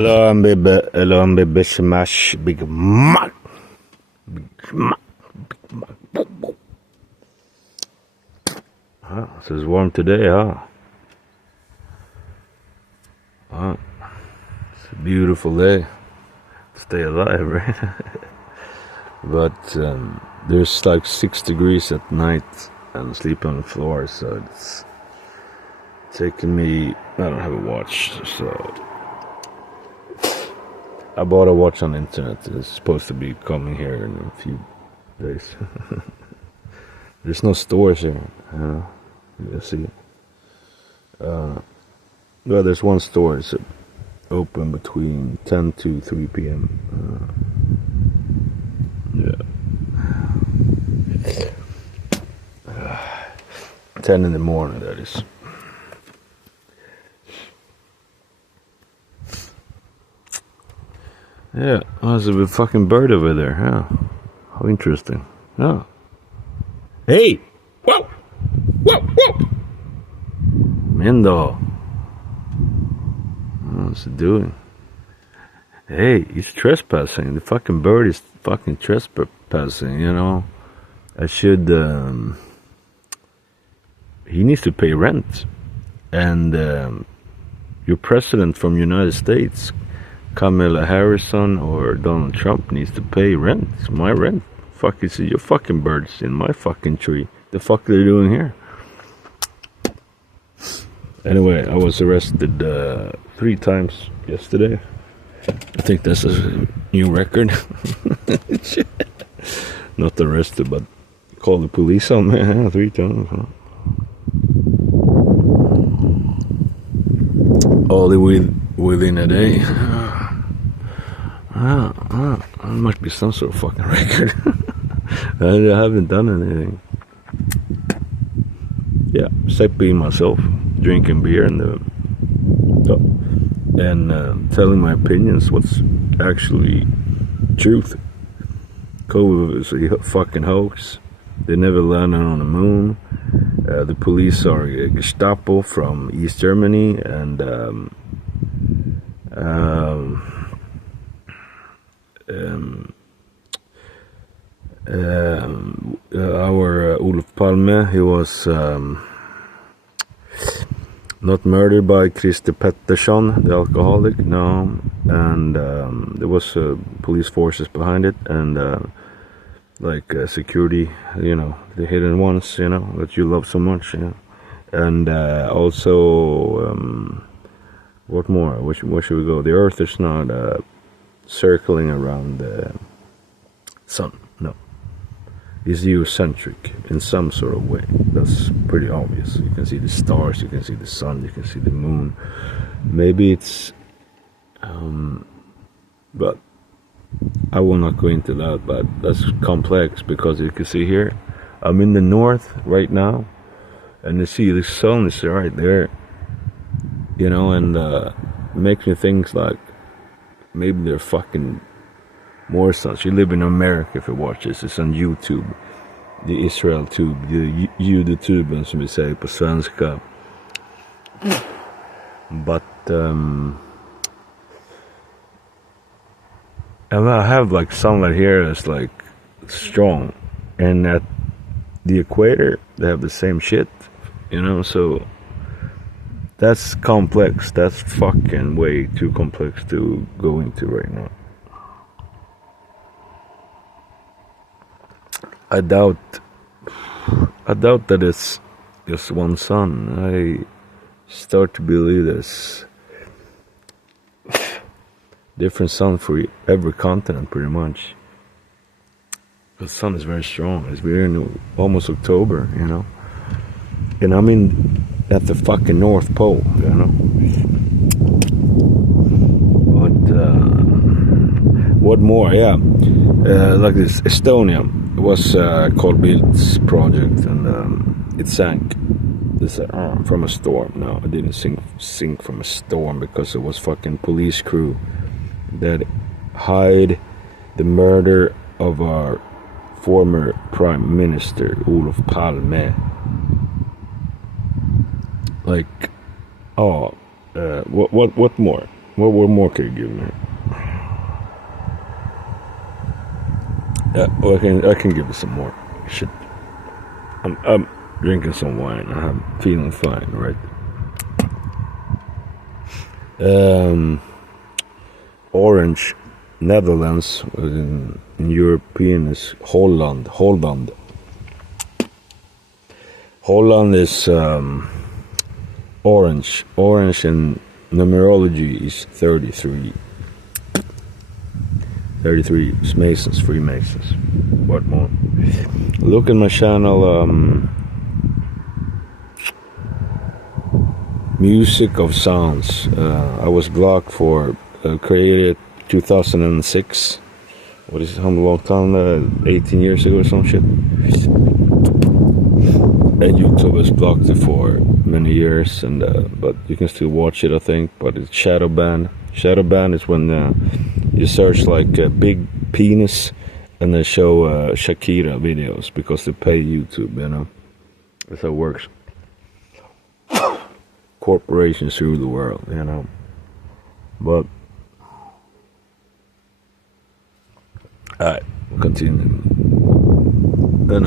Hello, I'm baby smash Big Mac. Big Mac. This is warm today, huh? It's a beautiful day. Stay alive, right? But there's like 6 degrees at night and sleep on the floor, so it's taking me. I don't have a watch, so I bought a watch on the internet. It's supposed to be coming here in a few days. There's no stores here. You see. Well, there's one store. It's open between 10 to 3 p.m. Yeah. 10 in the morning, that is. Yeah, there's a fucking bird over there, huh? How interesting. Yeah. Hey! Whoa! Whoa! Whoa! Mendo. What's it doing? Hey, he's trespassing. The fucking bird is fucking trespassing, you know. I should, he needs to pay rent. And, your president from United States, Kamala Harris or Donald Trump, needs to pay rent. It's my rent. Fuck, you see your fucking birds in my fucking tree. The fuck are they doing here? Anyway, I was arrested 3 times yesterday. I think that's a new record. Not arrested, but called the police on me 3 times. Huh? All within a day. There must be some sort of fucking record. I haven't done anything. Yeah, except being myself, drinking beer and telling my opinions. What's actually truth? COVID is a fucking hoax. They never landed on the moon. The police are Gestapo from East Germany, and our Olof Palme, he was not murdered by Christer Pettersson, the alcoholic, no, and there was police forces behind it, and security, you know, the hidden ones, you know, that you love so much, you know, and also what more? Where should we go? The Earth is not circling around the sun, no. Is geocentric in some sort of way. That's pretty obvious. You can see the stars, you can see the sun, you can see the moon. Maybe it's but I will not go into that, but that's complex, because you can see here, I'm in the north right now, and you see the sun is right there, you know, and it makes me think like maybe they're fucking more suns. You live in America if you watch this. It's on YouTube. The Israel tube. The judetuben som vi säger på svenska. But and I have like sunlight here that's like strong. And at the equator they have the same shit. You know, so that's complex. That's fucking way too complex to go into right now. I doubt that it's just one sun. I start to believe there's different sun for every continent, pretty much. The sun is very strong. We're in almost October, you know, and I'm at the fucking North Pole, you know. But what more? Yeah, like this Estonia. It was called Bildt's project, and it sank. This from a storm. No, it didn't sink from a storm, because it was fucking police crew that hide the murder of our former Prime Minister Olof Palme. Like, what more? What more can you give me? Well, I can give you some more. Shit. I'm drinking some wine. I'm feeling fine, right? Orange, Netherlands. In European is Holland. Holland is orange. Orange in numerology is 33. 33 Masons, Freemasons. What more? Look at my channel, Music of Sounds. I was blocked for created 2006. What is it? How long time? 18 years ago or some shit. And YouTube has blocked it for many years, and but you can still watch it, I think. But it's shadow ban. Shadow ban is when you search like big penis, and they show Shakira videos because they pay YouTube. You know, that's how it works. Corporations through the world, you know. But alright, continue. And